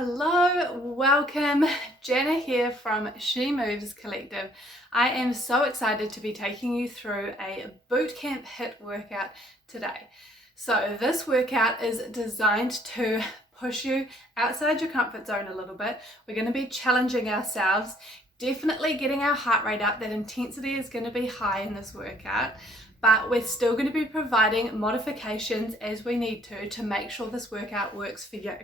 Hello, welcome. Janna here from She Moves Collective. I am so excited to be taking you through a bootcamp HIIT workout today. So this workout is designed to push you outside your comfort zone a little bit. We're going to be challenging ourselves, definitely getting our heart rate up. That intensity is going to be high in this workout, but we're still going to be providing modifications as we need to make sure this workout works for you.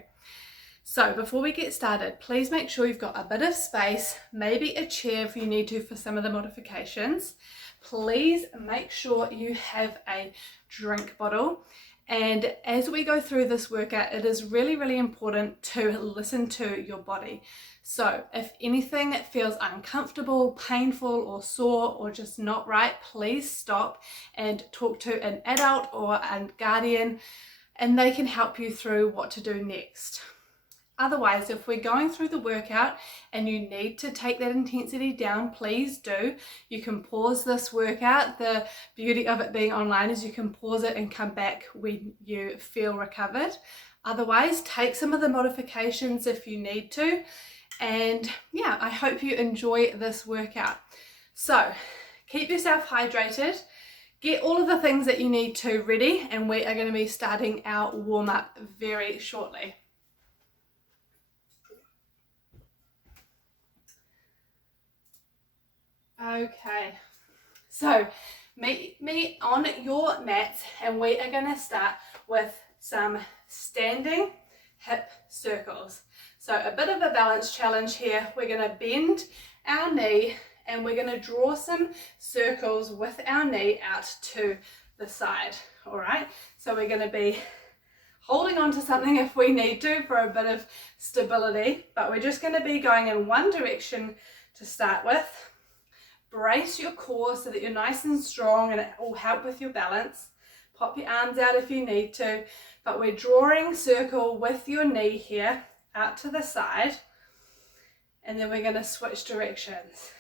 So before we get started, please make sure you've got a bit of space, maybe a chair if you need to for some of the modifications. Please make sure you have a drink bottle. And as we go through this workout, it is really, really important to listen to your body. So if anything feels uncomfortable, painful, or sore, or just not right, please stop and talk to an adult or a guardian, and they can help you through what to do next. Otherwise, if we're going through the workout and you need to take that intensity down, please do. You can pause this workout. The beauty of it being online is you can pause it and come back when you feel recovered. Otherwise, take some of the modifications if you need to. And yeah, I hope you enjoy this workout. So keep yourself hydrated. Get all of the things that you need to ready, and we are going to be starting our warm-up very shortly. Okay, so meet me on your mats, and we are going to start with some standing hip circles. So a bit of a balance challenge here. We're going to bend our knee and we're going to draw some circles with our knee out to the side. All right, so we're going to be holding on to something if we need to for a bit of stability, but we're just going to be going in one direction to start with. Brace your core so that you're nice and strong, and it will help with your balance. Pop your arms out if you need to, but we're drawing circle with your knee here out to the side, and then we're going to switch directions.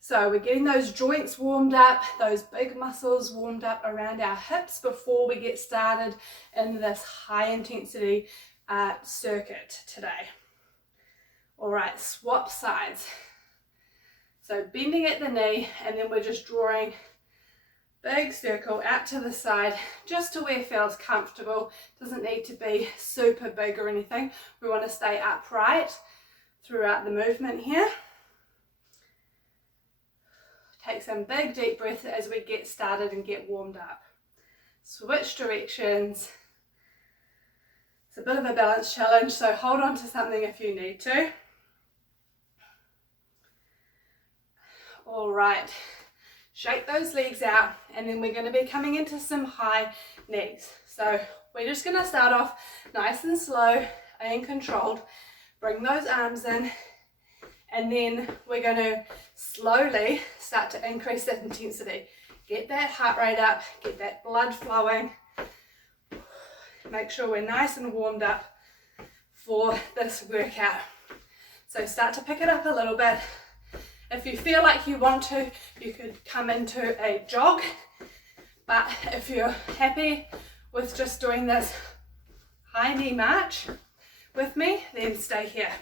So we're getting those joints warmed up, those big muscles warmed up around our hips before we get started in this high intensity circuit today. All right, swap sides. So bending at the knee, and then we're just drawing big circle out to the side, just to where it feels comfortable. Doesn't need to be super big or anything. We want to stay upright throughout the movement here. Take some big deep breaths as we get started and get warmed up. Switch directions. It's a bit of a balance challenge, so hold on to something if you need to. All right, shake those legs out, and then we're going to be coming into some high knees. So we're just going to start off nice and slow and controlled. Bring those arms in, and then we're going to slowly start to increase that intensity. Get that heart rate up, get that blood flowing. Make sure we're nice and warmed up for this workout. So start to pick it up a little bit. If you feel like you want to, you could come into a jog, but if you're happy with just doing this high knee march with me, then stay here.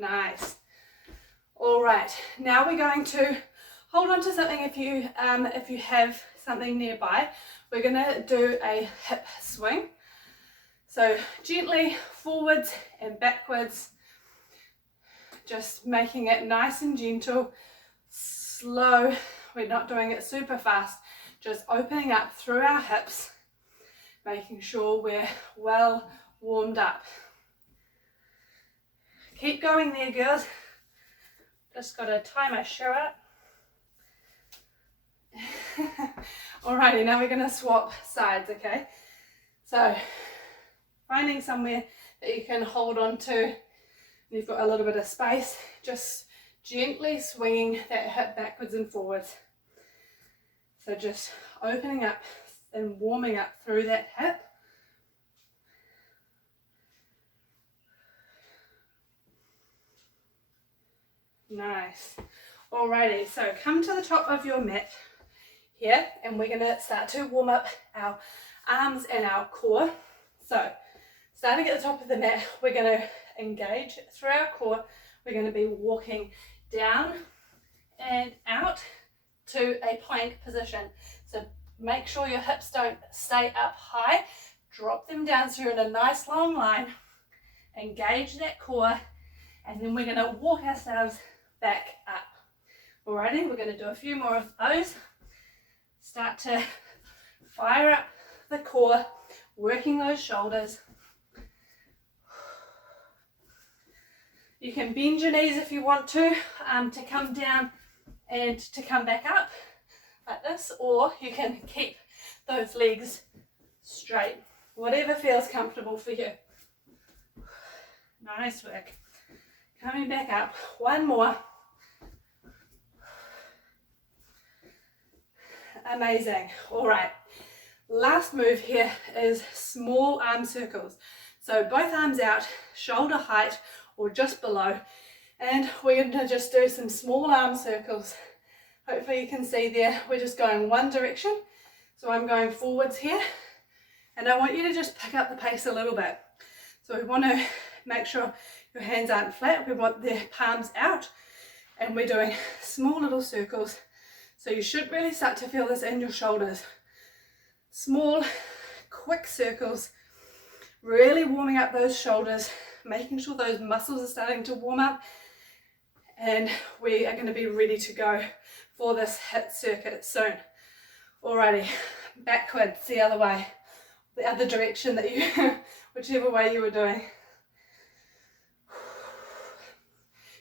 Nice. All right, now we're going to hold on to something if you have something nearby. We're going to do a hip swing. So gently forwards and backwards, just making it nice and gentle, slow. We're not doing it super fast, just opening up through our hips, making sure we're well warmed up. Keep going there, girls. Just got to tie my shoe up. Alrighty, now we're going to swap sides, okay? So finding somewhere that you can hold on to. You've got a little bit of space, just gently swinging that hip backwards and forwards. So just opening up and warming up through that hip. Nice. Alrighty, so come to the top of your mat here, and we're going to start to warm up our arms and our core. So starting at the top of the mat, we're going to engage through our core. We're going to be walking down and out to a plank position. So make sure your hips don't stay up high. Drop them down so you're in a nice long line. Engage that core, and then we're going to walk ourselves back up. Alrighty, we're going to do a few more of those. Start to fire up the core, working those shoulders. You can bend your knees if you want to come down and to come back up like this, or you can keep those legs straight, whatever feels comfortable for you. Nice work. Coming back up, one more. Amazing. All right, last move here is small arm circles. So both arms out, shoulder height or just below, and we're going to just do some small arm circles. Hopefully you can see there, we're just going one direction. So I'm going forwards here, and I want you to just pick up the pace a little bit. So we want to make sure your hands aren't flat, we want the palms out, and we're doing small little circles. So you should really start to feel this in your shoulders. Small, quick circles, really warming up those shoulders, making sure those muscles are starting to warm up, and we are going to be ready to go for this HIIT circuit soon. Alrighty, backwards the other way, the other direction that you, whichever way you were doing.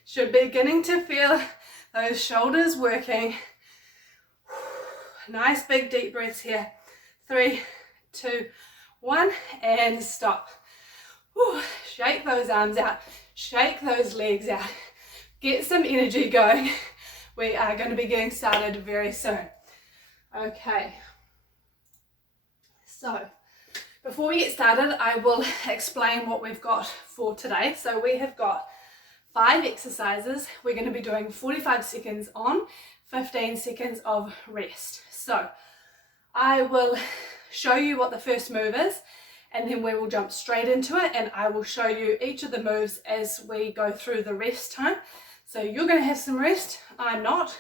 Should be beginning to feel those shoulders working. Nice big deep breaths here. 3, 2, 1, and stop. Whew. Shake those arms out, shake those legs out, get some energy going. We are going to be getting started very soon. Okay, so before we get started, I will explain what we've got for today. So we have got 5 exercises. We're going to be doing 45 seconds on, 15 seconds of rest. So I will show you what the first move is, and then we will jump straight into it, and I will show you each of the moves as we go through the rest time. So you're going to have some rest, I'm not,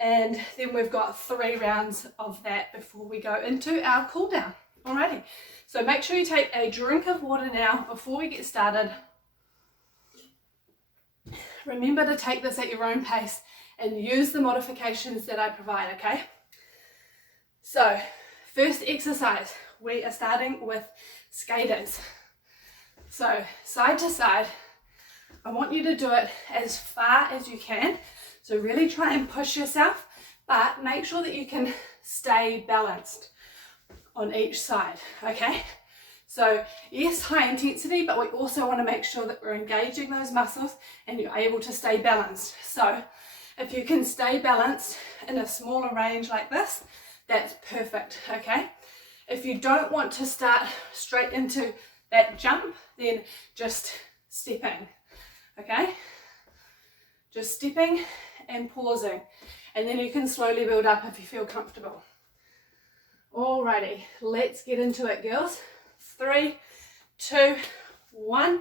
and then we've got 3 rounds of that before we go into our cool down. Alrighty, so make sure you take a drink of water now before we get started. Remember to take this at your own pace and use the modifications that I provide, okay? So, first exercise, we are starting with skaters. So, side to side, I want you to do it as far as you can. So really try and push yourself, but make sure that you can stay balanced on each side, okay? So yes, high intensity, but we also want to make sure that we're engaging those muscles and you're able to stay balanced. So if you can stay balanced in a smaller range like this, that's perfect, okay? If you don't want to start straight into that jump, then just stepping, okay? Just stepping and pausing, and then you can slowly build up if you feel comfortable. Alrighty, let's get into it, girls. 3, 2, 1,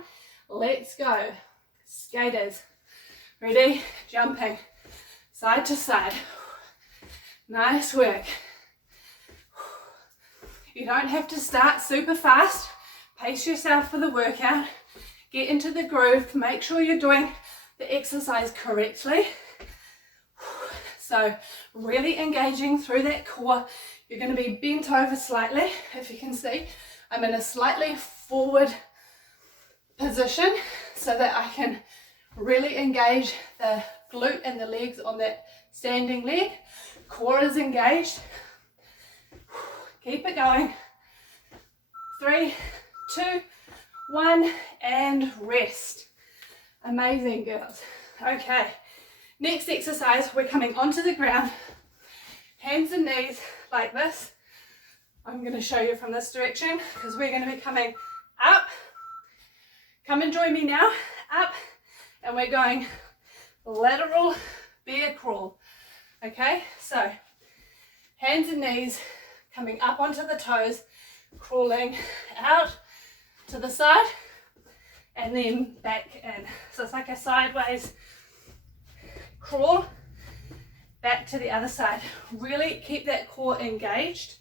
let's go. Skaters, ready, jumping, side to side. Nice work. You don't have to start super fast. Pace yourself for the workout. Get into the groove. Make sure you're doing the exercise correctly. So really engaging through that core. You're going to be bent over slightly, if you can see. I'm in a slightly forward position so that I can really engage the glute and the legs on that standing leg. Core is engaged. Keep it going. 3, 2, 1, and rest. Amazing, girls. Okay, next exercise, we're coming onto the ground, hands and knees like this. I'm going to show you from this direction because we're going to be coming up. Come and join me now. Up, and we're going lateral bear crawl. Okay, so hands and knees coming up onto the toes, crawling out to the side, and then back in. So it's like a sideways crawl back to the other side. Really keep that core engaged.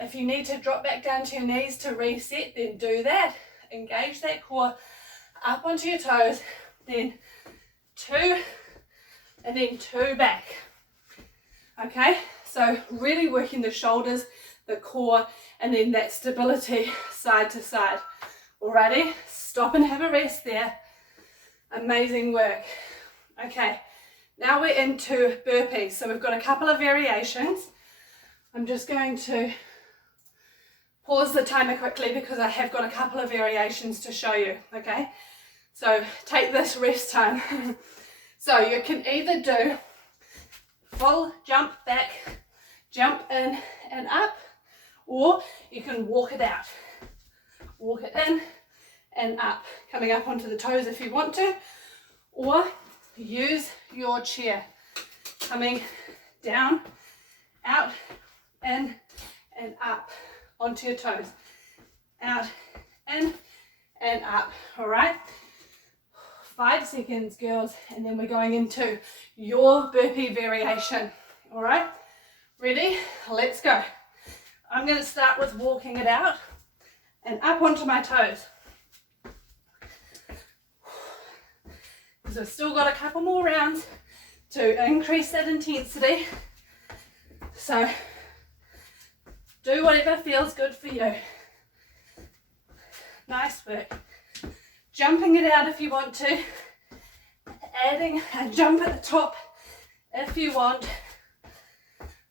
If you need to drop back down to your knees to reset, then do that. Engage that core up onto your toes, then 2, and then 2 back. Okay, so really working the shoulders, the core, and then that stability side to side. Alrighty, stop and have a rest there. Amazing work. Okay, now we're into burpees. So we've got a couple of variations. I'm just going to pause the timer quickly because I have got a couple of variations to show you, okay? So take this rest time. So you can either do full jump back, jump in and up, or you can walk it out. Walk it in and up, coming up onto the toes if you want to, or use your chair, coming down, out, in and up onto your toes, out, in and up. All right, 5 seconds, girls, and then we're going into your burpee variation. All right, ready? Let's go. I'm going to start with walking it out and up onto my toes, because we've still got a couple more rounds to increase that intensity. So do whatever feels good for you. Nice work. Jumping it out if you want to, adding a jump at the top if you want.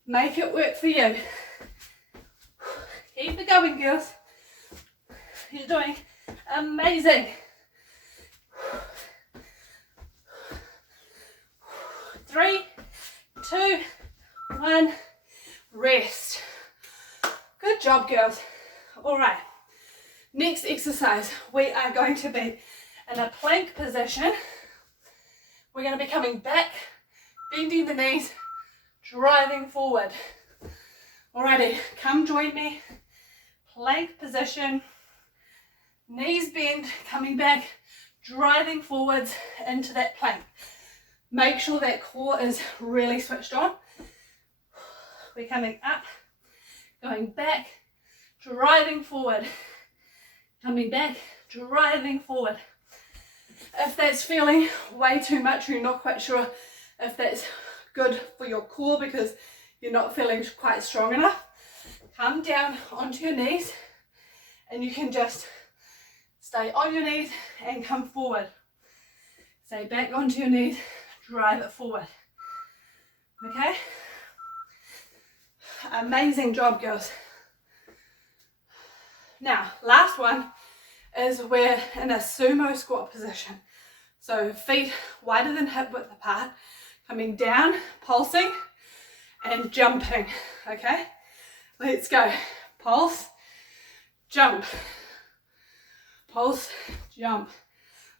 Make it work for you. Keep it going, girls. You're doing amazing. 3, 2, 1, rest. Good job, girls. All right, next exercise, we are going to be in a plank position. We're going to be coming back, bending the knees, driving forward. Alrighty, come join me. Plank position, knees bend, coming back, driving forwards into that plank. Make sure that core is really switched on. We're coming up, going back, driving forward, coming back, driving forward. If that's feeling way too much, you're not quite sure if that's good for your core because you're not feeling quite strong enough, come down onto your knees and you can just stay on your knees and come forward. Stay back onto your knees, drive it forward. Okay? Amazing job, girls. Now, last one is we're in a sumo squat position. So feet wider than hip width apart, coming down, pulsing and jumping. Okay? Let's go. Pulse, jump. Pulse, jump.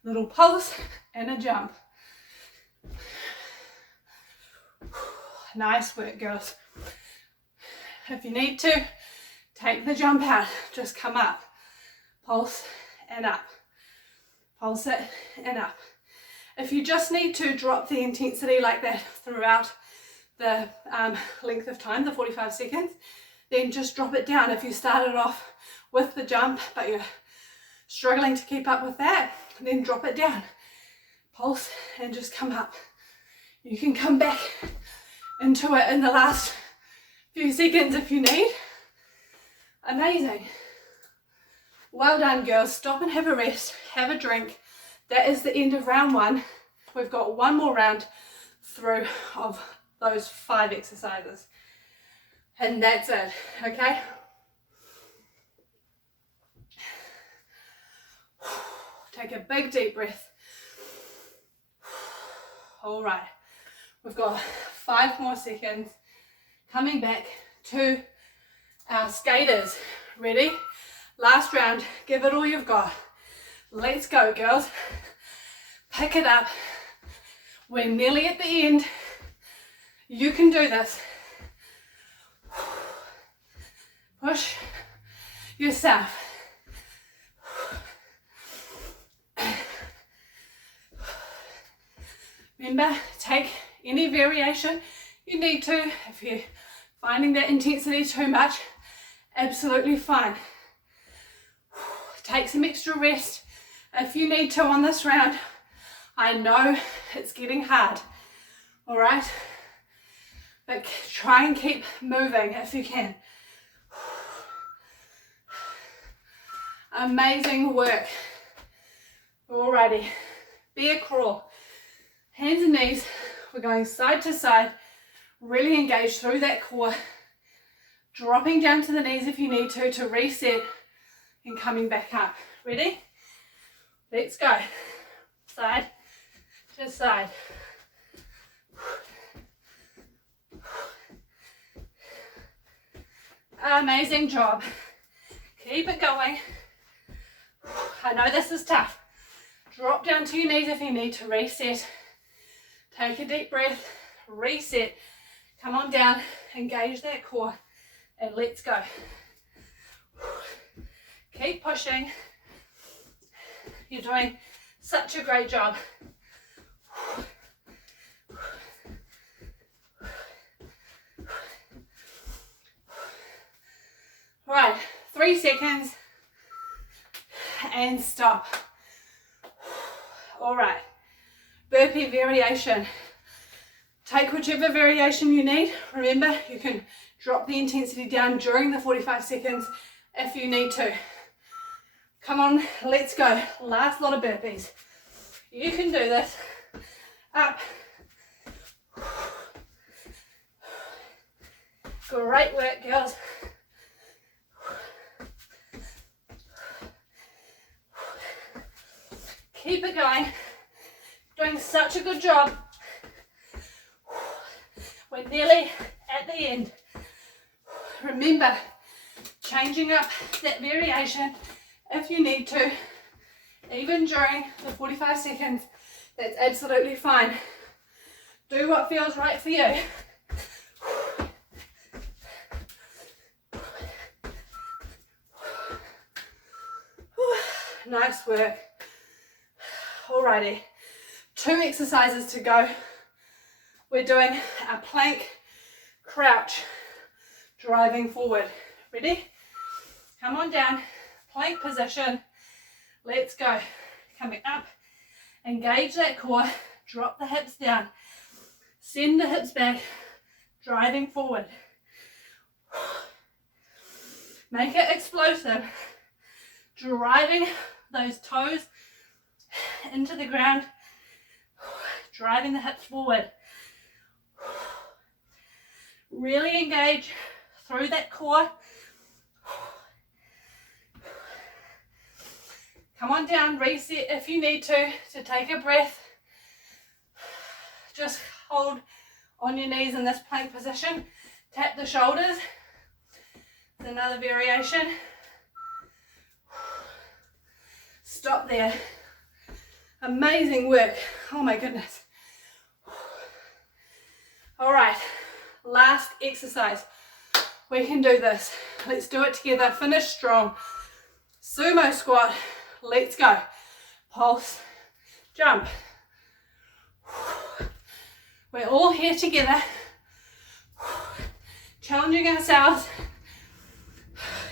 Little pulse and a jump. Nice work, girls. If you need to, take the jump out. Just come up. Pulse and up. Pulse it and up. If you just need to drop the intensity like that throughout the length of time, the 45 seconds, then just drop it down. If you started off with the jump but you're struggling to keep up with that, then drop it down. Pulse and just come up. You can come back into it in the last few seconds if you need. Amazing. Well done, girls. Stop and have a rest, have a drink. That is the end of round 1. We've got one more round through of those 5 exercises. And that's it, okay? Take a big deep breath. All right, we've got 5 more seconds. Coming back to our skaters. Ready? Last round, give it all you've got. Let's go, girls. Pick it up. We're nearly at the end. You can do this. Push yourself. Remember, take any variation you need to. If you're finding that intensity too much, absolutely fine. Take some extra rest if you need to on this round. I know it's getting hard, all right? But try and keep moving if you can. Amazing work. Alrighty, bear crawl. Hands and knees, we're going side to side. Really engage through that core. Dropping down to the knees if you need to reset and coming back up. Ready? Let's go. Side to side. Amazing job. Keep it going. I know this is tough. Drop down to your knees if you need to reset. Take a deep breath, reset. Come on down, engage that core, and let's go. Keep pushing. You're doing such a great job. Right, 3 seconds and stop. All right, burpee variation. Take whichever variation you need. Remember, you can drop the intensity down during the 45 seconds if you need to. Come on, let's go. Last lot of burpees. You can do this. Up. Great work, girls. Keep it going. Doing such a good job. We're nearly at the end. Remember, changing up that variation if you need to, even during the 45 seconds, that's absolutely fine. Do what feels right for you. Nice work. Alrighty, 2 exercises to go. We're doing a plank crouch, driving forward. Ready? Come on down, plank position. Let's go. Coming up, engage that core, drop the hips down, send the hips back, driving forward. Make it explosive, driving those toes into the ground, driving the hips forward. Really engage through that core. Come on down, reset if you need to take a breath. Just hold on your knees in this plank position. Tap the shoulders. It's another variation. Stop there. Amazing work. Oh my goodness. All right, last exercise. We can do this. Let's do it together. Finish strong. Sumo squat. Let's go. Pulse, jump. We're all here together, challenging ourselves.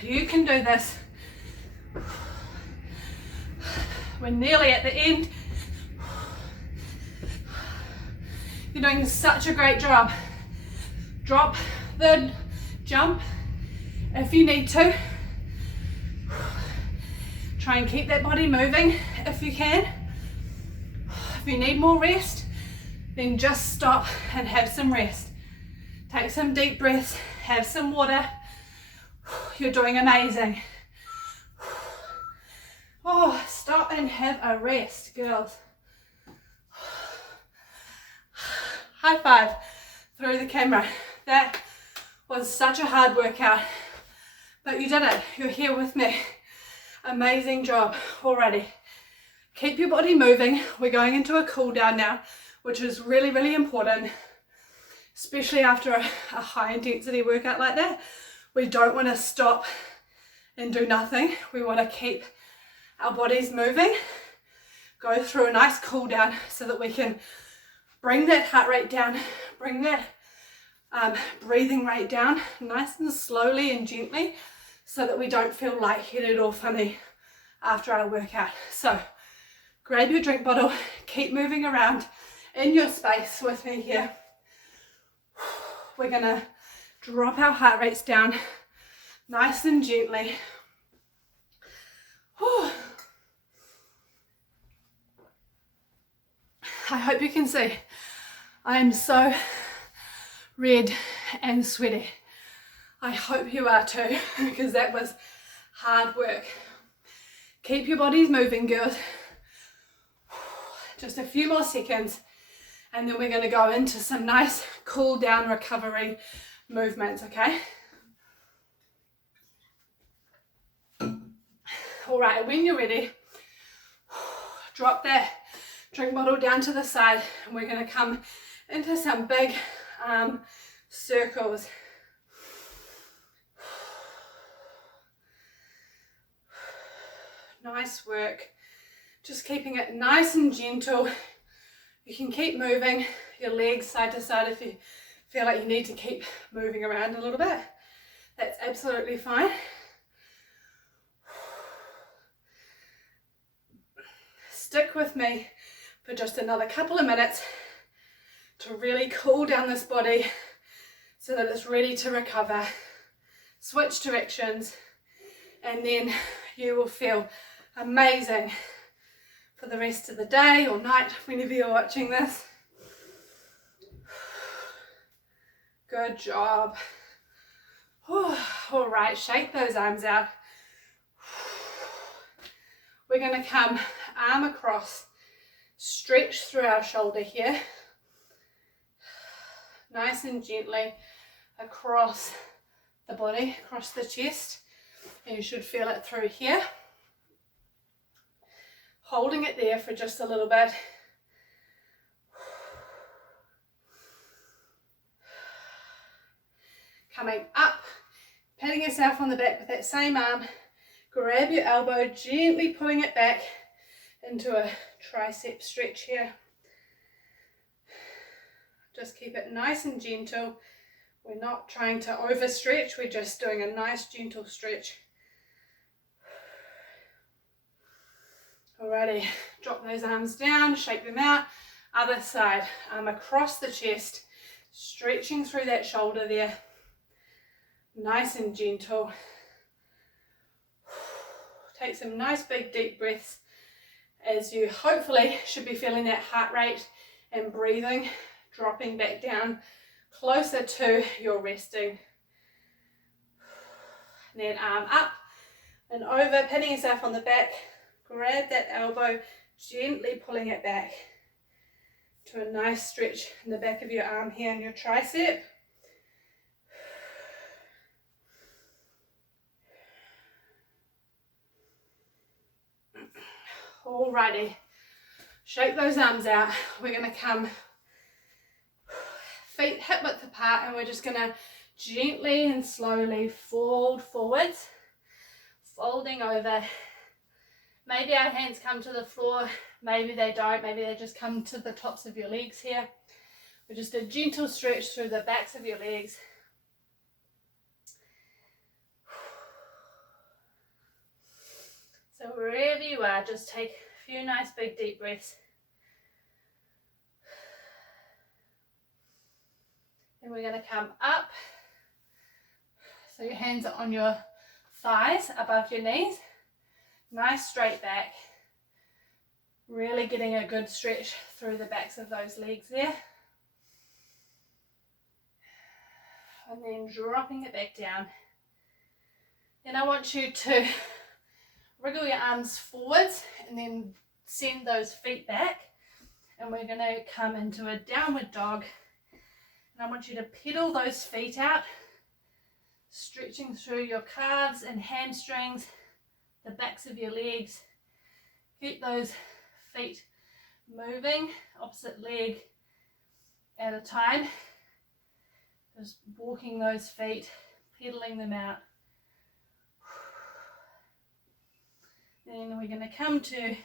You can do this. We're nearly at the end. You're doing such a great job. Drop the jump if you need to. Try and keep that body moving if you can. If you need more rest, then just stop and have some rest. Take some deep breaths, have some water. You're doing amazing. Oh, stop and have a rest, girls. High five through the camera. That was such a hard workout, but you did it. You're here with me. Amazing job already. Keep your body moving. We're going into a cool down now, which is really, really important, especially after a high intensity workout like that. We don't want to stop and do nothing. We want to keep our bodies moving, go through a nice cool down so that we can bring that heart rate down, bring that breathing rate down nice and slowly and gently so that we don't feel lightheaded or funny after our workout. So grab your drink bottle, keep moving around in your space with me here. We're gonna drop our heart rates down nice and gently. I hope you can see I am so red and sweaty. I hope you are too, because that was hard work. Keep your bodies moving, girls. Just a few more seconds, and then we're going to go into some nice cool down recovery movements, okay? All right, when you're ready, drop that drink bottle down to the side, and we're going to come into some big circles. Nice work. Just keeping it nice and gentle. You can keep moving your legs side to side if you feel like you need to keep moving around a little bit. That's absolutely fine. Stick with me for just another couple of minutes to really cool down this body so that it's ready to recover. Switch directions, and then you will feel amazing for the rest of the day or night, whenever you're watching this. Good job. All right, shake those arms out. We're going to come arm across, stretch through our shoulder here, nice and gently across the body, across the chest, and you should feel it through here. Holding it there for just a little bit. Coming up, patting yourself on the back with that same arm. Grab your elbow, gently pulling it back into a tricep stretch here. Just keep it nice and gentle. We're not trying to overstretch, we're just doing a nice gentle stretch. Alrighty, drop those arms down, shake them out. Other side, arm across the chest, stretching through that shoulder there. Nice and gentle. Take some nice big deep breaths as you hopefully should be feeling that heart rate and breathing dropping back down closer to your resting. And then arm up and over, patting yourself on the back. Grab that elbow, gently pulling it back to a nice stretch in the back of your arm here and your tricep. Alrighty, shake those arms out. We're going to come feet hip width apart, and we're just going to gently and slowly fold forwards, folding over. Maybe our hands come to the floor, maybe they don't, maybe they just come to the tops of your legs here. But just a gentle stretch through the backs of your legs. So wherever you are, just take a few nice big deep breaths. Then we're going to come up. So your hands are on your thighs, above your knees. Nice straight back. Really getting a good stretch through the backs of those legs there. And then dropping it back down. Then I want you to wriggle your arms forwards and then send those feet back. And we're going to come into a downward dog. And I want you to pedal those feet out, stretching through your calves and hamstrings, the backs of your legs. Keep those feet moving, opposite leg at a time. Just walking those feet, pedaling them out. Then we're going to come to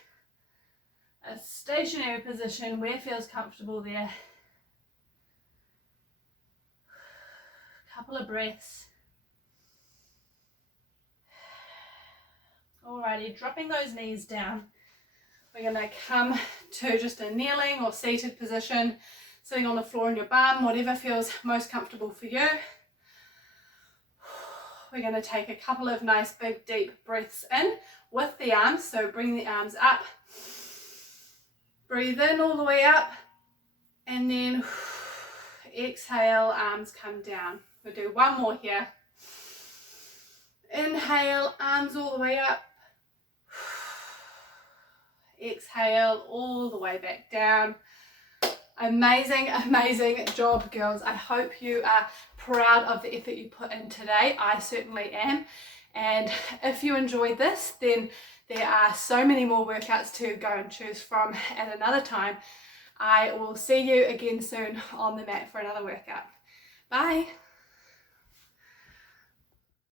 a stationary position where it feels comfortable there, Couple of breaths. Alrighty, dropping those knees down. We're going to come to just a kneeling or seated position, sitting on the floor in your bum, whatever feels most comfortable for you. We're going to take a couple of nice big deep breaths in with the arms, so bring the arms up, breathe in all the way up, and then exhale, arms come down. We'll do one more here. Inhale, arms all the way up. Exhale, all the way back down. Amazing, amazing job, girls. I hope you are proud of the effort you put in today. I certainly am. And if you enjoyed this, then there are so many more workouts to go and choose from at another time. I will see you again soon on the mat for another workout. Bye.